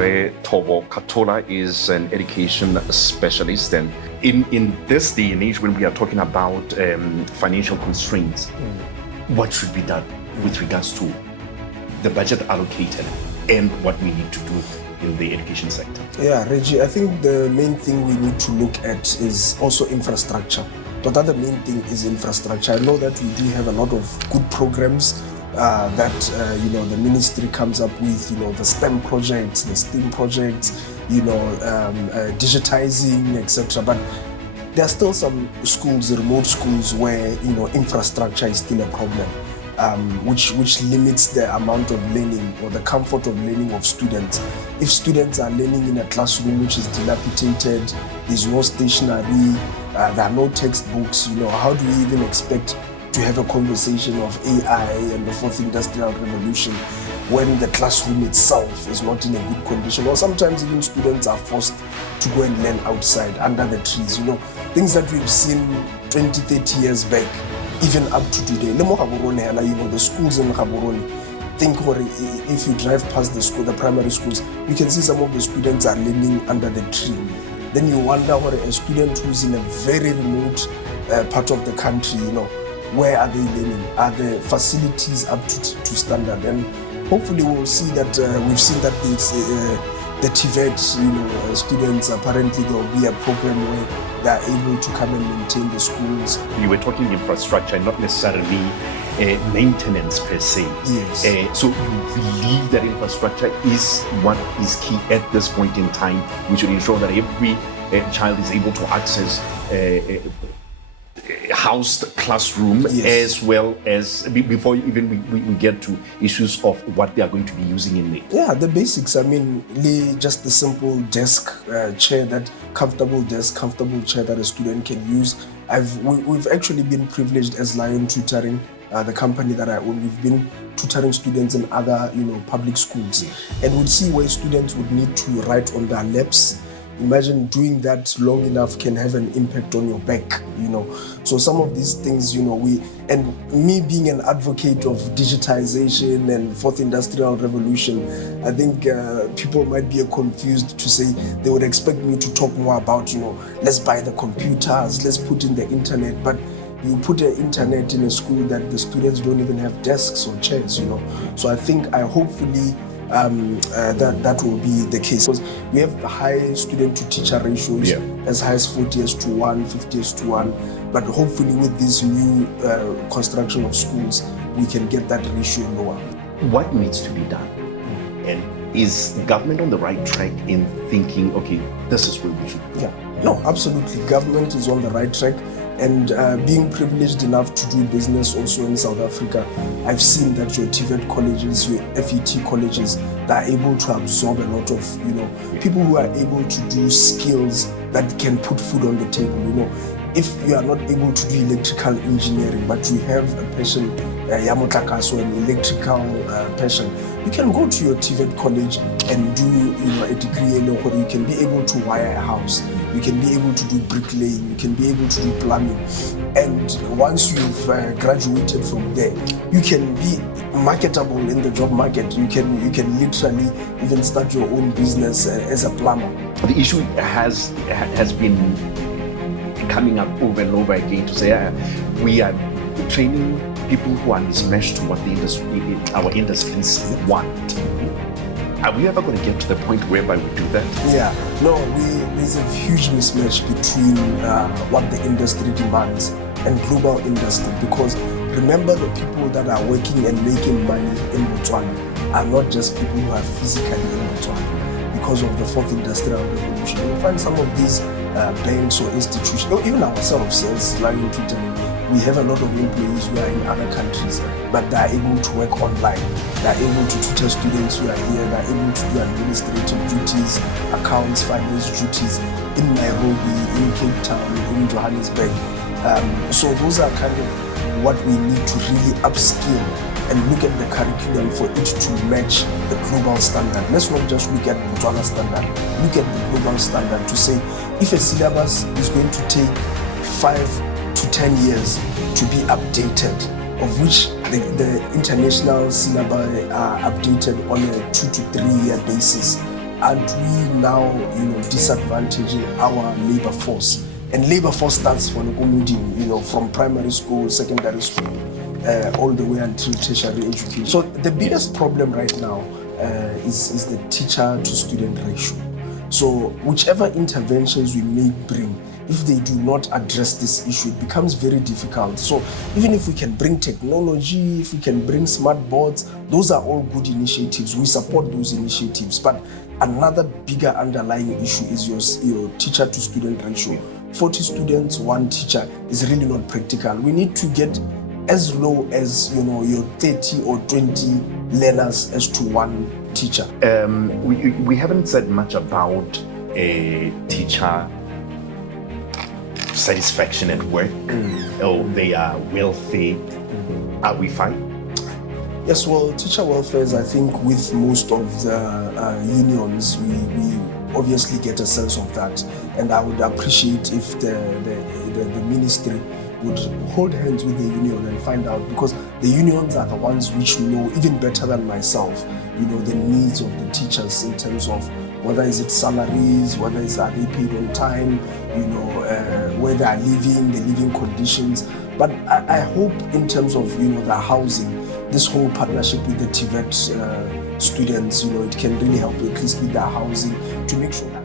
Thobo Khathola is an education specialist, and in this day and age when we are talking about financial constraints, what should be done with regards to the budget allocated and what we need to do in the education sector? Yeah, Reggie, I think the main thing we need to look at is also infrastructure. But the main thing is infrastructure. I know that we do have a lot of good programs that the ministry comes up with, the STEM projects, the STEAM projects, digitizing, etc. But there are still some schools, remote schools, where infrastructure is still a problem, which limits the amount of learning or the comfort of learning of students. If students are learning in a classroom which is dilapidated, there's no stationery, there are no textbooks, how do we even expect to have a conversation of AI and the fourth industrial revolution when the classroom itself is not in a good condition? Or sometimes even students are forced to go and learn outside under the trees, things that we've seen 20, 30 years back, even up to today. The schools in Gaborone, think if you drive past the primary schools, you can see some of the students are learning under the tree. Then you wonder what a student who's in a very remote part of the country, where are they learning? Are the facilities up to standard? And hopefully we'll see that, we've seen that the TVET, students, apparently there will be a program where they are able to come and maintain the schools. You were talking infrastructure, not necessarily maintenance per se. Yes. So you believe that infrastructure is what is key at this point in time. We should ensure that every child is able to access a housed classroom, yes, as well as before even we get to issues of what they are going to be using in there. Yeah, the basics. I mean, just the simple desk, chair, that comfortable desk, comfortable chair that a student can use. We've actually been privileged as Lion Tutoring, the company that I own. We've been tutoring students in other, public schools, and we'd see where students would need to write on their laps. Imagine doing that long enough can have an impact on your back, So some of these things, and me being an advocate of digitization and fourth industrial revolution, I think people might be confused to say they would expect me to talk more about, let's buy the computers, let's put in the internet, but you put the internet in a school that the students don't even have desks or chairs, So I think hopefully that will be the case, because we have high student to teacher ratios, as high as 40:1, 50:1, but hopefully with this new construction of schools, we can get that ratio lower. What needs to be done? And is government on the right track in thinking, okay, this is where we should go? Yeah, no, absolutely. Government is on the right track. And being privileged enough to do business also in South Africa, I've seen that your TVET colleges, your FET colleges, they are able to absorb a lot of, people who are able to do skills that can put food on the table. If you are not able to do electrical engineering, but you have a passion, Yamotlakaso, an electrical passion, you can go to your TVET college and do, a degree where you can be able to wire a house, you can be able to do bricklaying, you can be able to do plumbing. And once you've graduated from there, you can be marketable in the job market. You can literally even start your own business as a plumber. The issue has been coming up over and over again to say we are training people who are mismatched to what our industries want. Are we ever going to get to the point whereby we do that? Yeah, no, there's a huge mismatch between what the industry demands and global industry, because remember, the people that are working and making money in Botswana are not just people who are physically in Botswana. Because of the fourth industrial revolution, you'll find some of these banks or institutions, even ourselves as Lion Tutoring, we have a lot of employees who are in other countries, but they are able to work online. They are able to tutor students who are here. They are able to do administrative duties, accounts, finance duties in Nairobi, in Cape Town, in Johannesburg. So those are kind of what we need to really upskill and look at the curriculum for it to match the global standard. Let's not just look at Botswana standard. Look at the global standard to say, if a syllabus is going to take 5 to 10 years to be updated, of which the international syllabi are updated on a 2 to 3 year basis, aren't we now, disadvantaging our labor force? And labor force starts from from primary school, secondary school, all the way until tertiary education. So the biggest problem right now is the teacher to student ratio. So whichever interventions we may bring, if they do not address this issue, it becomes very difficult. So even if we can bring technology, if we can bring smart boards, those are all good initiatives. We support those initiatives. But another bigger underlying issue is your teacher to student ratio. 40 students, one teacher is really not practical. We need to get as low as your 30 or 20 learners as to one teacher. We haven't said much about a teacher satisfaction at work. Oh, they are wealthy. Are we fine? Yes, well, teacher welfare is, I think, with most of the unions, we obviously get a sense of that. And I would appreciate if the ministry would hold hands with the union and find out, because the unions are the ones which know even better than myself, the needs of the teachers in terms of whether is it salaries, whether is are they paid on time, where they are living, the living conditions. But I hope in terms of the housing, this whole partnership with the TVET students, it can really help at least with their housing to make sure that